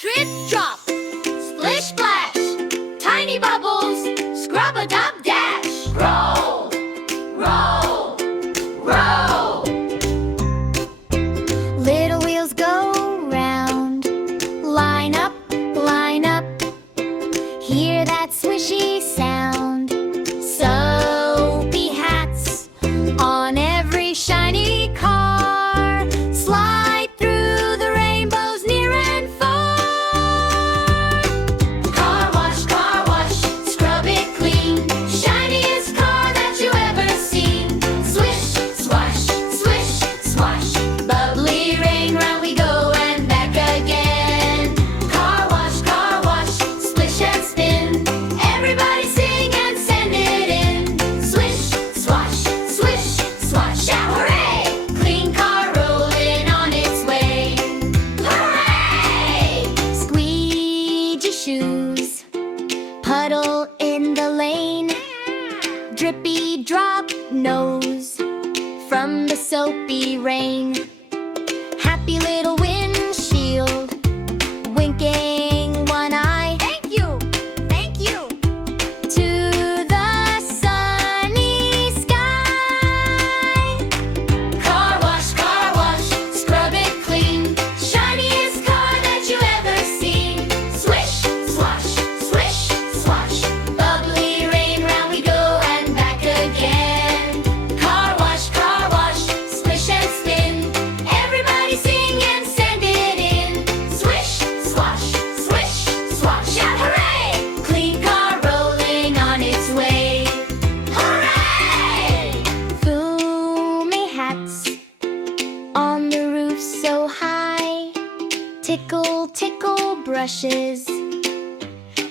Drip drop, splish splash, tiny bubbles, scrub a dub dash. Roll, roll, roll. Little wheels go round. Line up, line up. Hear that swishy sound. Soapy hats on every shiny car. Slide through the rainbows near and far. Car wash, scrub it clean. Shiniest car that you ever seen. Swish, swash, swish, swash. Bubbly rain, round we go and back again. Car wash, splish and spin. Everybody sing and send it in. Swish, swash, swish, swash. Shout hooray! Clean car rolling on its way. Hooray! Squeegee shoes puddle in the lane. Drippy drop nose from the soapy rain. Happy little windshield winking one eye. Thank you, thank you. To the sunny sky. Car wash, scrub it clean. Shiniest car that you ever seen. Swish, swash, swish, swash. Bubbly rain, round we go and back again. Car wash, splish and spin. Everybody sing and send it in. Swish, swash, swish, swash. Shout hooray! Clean car rolling on its way. Hooray! Fumi hats on the roof so high. Tickle, tickle brushes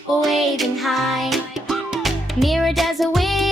waving high. Mirror does a wave